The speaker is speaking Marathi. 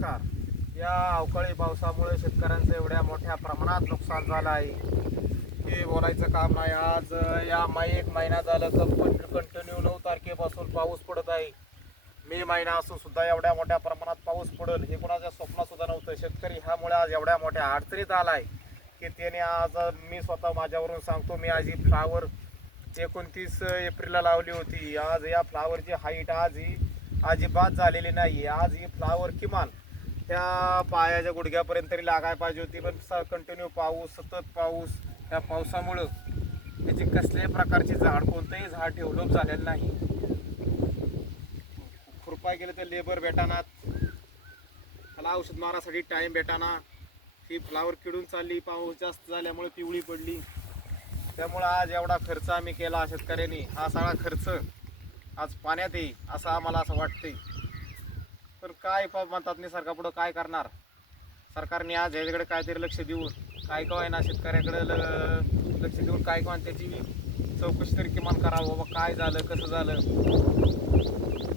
नमस्कार. या अवकाळी पावसामुळे शेतकऱ्यांचं एवढ्या मोठ्या प्रमाणात नुकसान झालं आहे. हे बोलायचं काम नाही. आज या मा एक महिना झालं कंटिन्यू नऊ तारखेपासून पाऊस पडत आहे. मे महिना असून सुद्धा एवढ्या मोठ्या प्रमाणात पाऊस पडेल हे कोणाच्या स्वप्नात सुद्धा नव्हतं. शेतकरी ह्यामुळे आज एवढ्या मोठ्या अडचणीत आलाय की त्याने आज मी स्वतः माझ्यावरून सांगतो मी आज ही फ्लावर एकोणतीस एप्रिलला लावली होती. आज या फ्लावरची हाईट आज ही अजिबात झालेली नाही आज ही फ्लावर किमान त्या पायाच्या गुडघ्यापर्यंत तरी लागायला पाहिजे होती पण कंटिन्यू पाऊस सतत पाऊस या पावसामुळं त्याची कसल्याही प्रकारची झाड कोणतंही झाड डेव्हलप झालेलं नाही. खुरपाय गेलं तर लेबर भेटाना त्याला औषध मारासाठी टाईम भेटाना. ही फ्लावर किडून चालली पाऊस जास्त झाल्यामुळे पिवळी पडली. त्यामुळं आज एवढा खर्च आम्ही केला शेतकऱ्यांनी. हा सगळा खर्च आज पाण्यात येईल असं आम्हाला असं वाटतंय. पण काय प- म्हणतात निसर्गापुढं काय करणार? सरकारने आज ह्याच्याकडे काहीतरी लक्ष देऊन काय काय ना शेतकऱ्याकडे ल- लक्ष देऊन काय काय त्याची चौकशी तरी किमान करावं बाबा काय झालं कसं झालं?